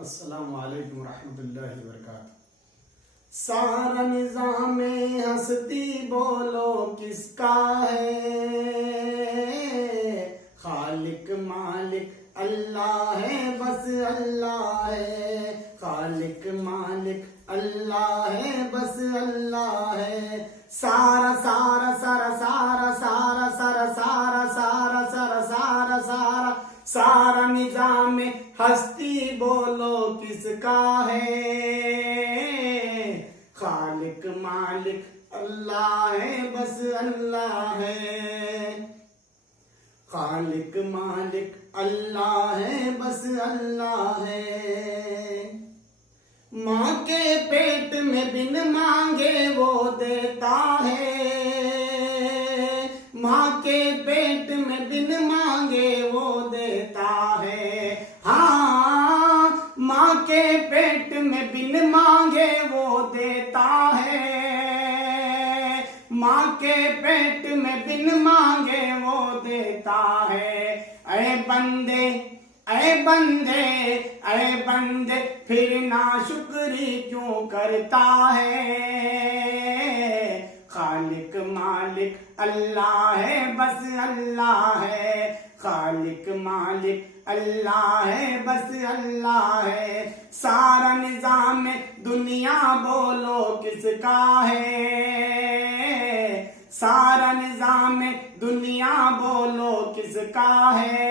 अस्सलामु अलैकुम रहमतुल्लाहि व बरकातुहू। सारा निज़ाम हस्ती बोलो किसका है? खालिक मालिक अल्लाह है, बस अल्लाह है। खालिक मालिक अल्लाह है, बस अल्लाह है। सारा सारा सारा सारा सारा सारा सारा सारा सारा सारा सारा सारा निजाम हस्ती बोलो किसका है? खालिक मालिक अल्लाह है, बस अल्लाह है। खालिक मालिक अल्लाह है, बस अल्लाह है। माँ के पेट में बिन मांगे वो देता है। माँ के पेट में बिन मांगे वो देता है। हाँ, माँ के पेट में बिन मांगे वो देता है। माँ के पेट में बिन मांगे वो देता है। ऐ बंदे ऐ बंदे ऐ बंदे फिर नाशुक्री क्यों करता है? खालिक मालिक अल्लाह है, बस अल्लाह है। खालिक मालिक अल्लाह है, बस अल्लाह है। सारा निजाम दुनिया बोलो किसका है? सारा निजाम दुनिया बोलो किसका है?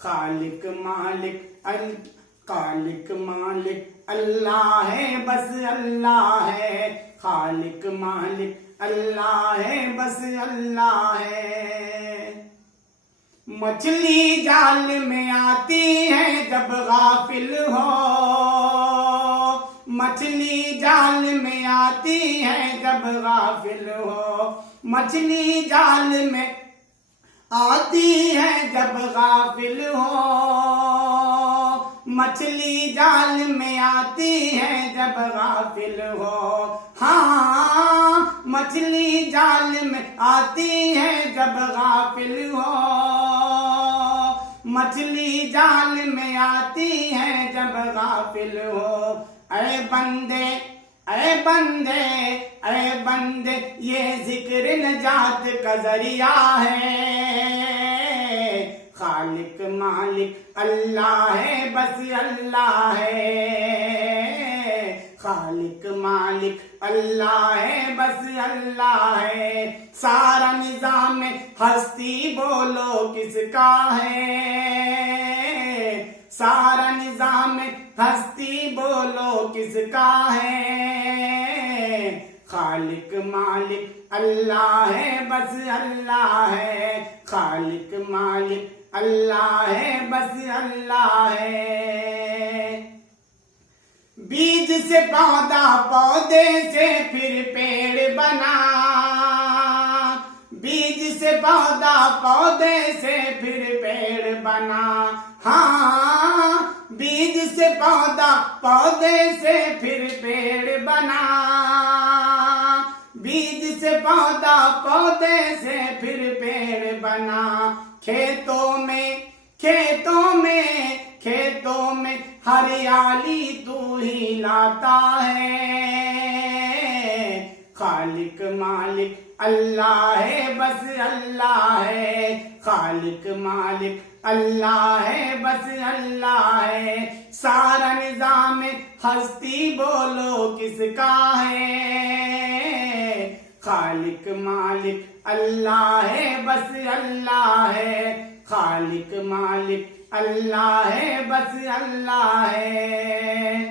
खालिक मालिक खालिक मालिक अल्लाह है, बस अल्लाह है। खालिक मालिक अल्लाह है, बस अल्लाह है। मछली जाल में आती है जब गाफिल हो। मछली जाल में आती है जब गाफिल हो। मछली जाल में आती है जब गाफिल हो। मछली जाल में आती है जब गाफिल हो। हाँ, मछली जाल में आती है जब गाफिल हो। मछली जाल में आती है जब गाफिल हो। ऐ बंदे ऐ बंदे ऐ बंदे ये जिक्र नजात का जरिया है। खालिक मालिक अल्लाह है, बस अल्लाह है। खालिक मालिक अल्लाह है, बस अल्लाह है। सारा निजाम हस्ती बोलो किसका है? सारा निजाम हस्ती बोलो किसका है? खालिक मालिक अल्लाह है, बस अल्लाह है। खालिक मालिक अल्लाह है, बस अल्लाह है। बीज से पौधा, पौधे से फिर पेड़ बना। बीज से पौधा, पौधे से फिर पेड़ बना। हाँ, बीज से पौधा, पौधे से फिर पेड़ बना। बीज से पौधा, पौधे से फिर पेड़ बना। खेतों में खेतों में खेतों में हरियाली तू ही लाता है। खालिक मालिक अल्लाह है, बस अल्लाह है। खालिक मालिक अल्लाह है, बस अल्लाह है। सारा निजाम हस्ती बोलो किसका है? खालिक मालिक अल्लाह है, बस अल्लाह है। खालिक मालिक अल्लाह है, बस अल्लाह है।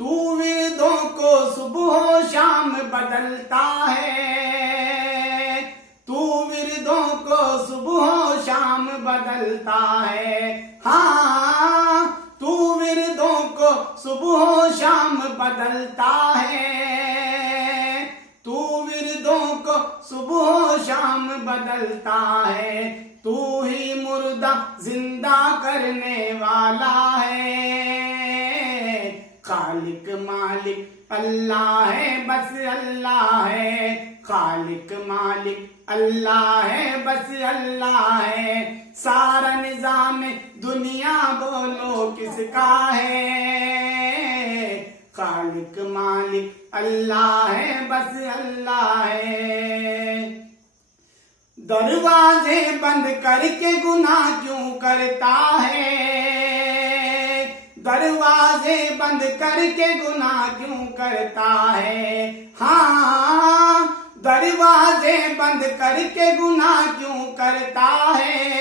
तू विरदों को सुबह शाम बदलता है। तू विरदों को सुबह शाम बदलता है। हाँ, तू विरदों को सुबह शाम बदलता है। तू विरदों को सुबह शाम बदलता है। तू ही मुर्दा जिंदा करने वाला है। खालिक मालिक अल्लाह है, बस अल्लाह है। खालिक मालिक अल्लाह है, बस अल्लाह है। सारा निजाम दुनिया बोलो किसका है। खालिक मालिक अल्लाह है, बस अल्लाह है। दरवाजे बंद करके गुनाह क्यों करता है। दरवाजे बंद करके गुनाह क्यों करता है। हाँ, दरवाजे बंद करके गुनाह क्यों करता है।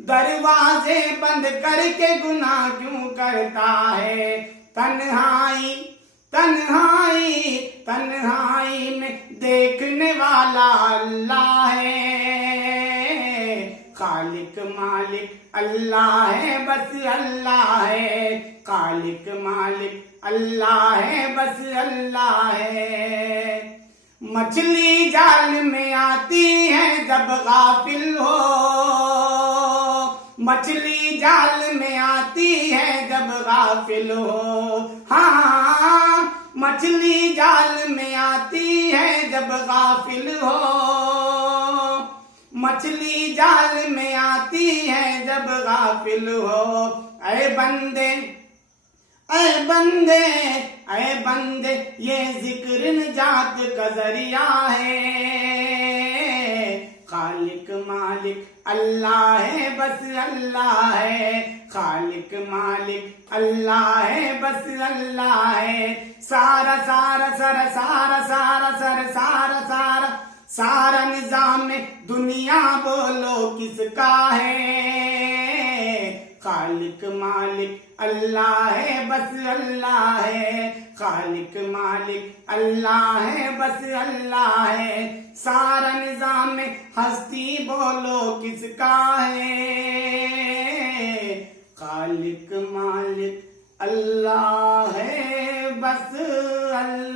दरवाजे बंद करके गुनाह क्यों करता है। तन्हाई तन्हाई तन्हाई में देखने वाला अल्लाह है। खालिक मालिक अल्लाह है, बस अल्लाह है। खालिक मालिक अल्लाह है, बस अल्लाह है। मछली जाल में आती है जब गाफिल हो। मछली जाल में आती है जब गाफिल हो। हाँ, मछली जाल में आती है जब गाफिल हो। मछली जाल में आती है जब गाफिल हो। ऐ बंदे ऐ बंदे ऐ बंदे, ये जिक्र निजात का जरिया है। खालिक मालिक अल्लाह है, बस अल्लाह है। खालिक मालिक अल्लाह है, बस अल्लाह है। सारा सारा सर सारा सारा सर सारा सारा सारा निजाम दुनिया बोलो किसका है। खालिक मालिक अल्लाह है, बस अल्लाह है। खालिक मालिक अल्लाह है, बस अल्लाह है। सारा निजाम हस्ती बोलो किसका है। खालिक मालिक अल्लाह है, बस अल्लाह।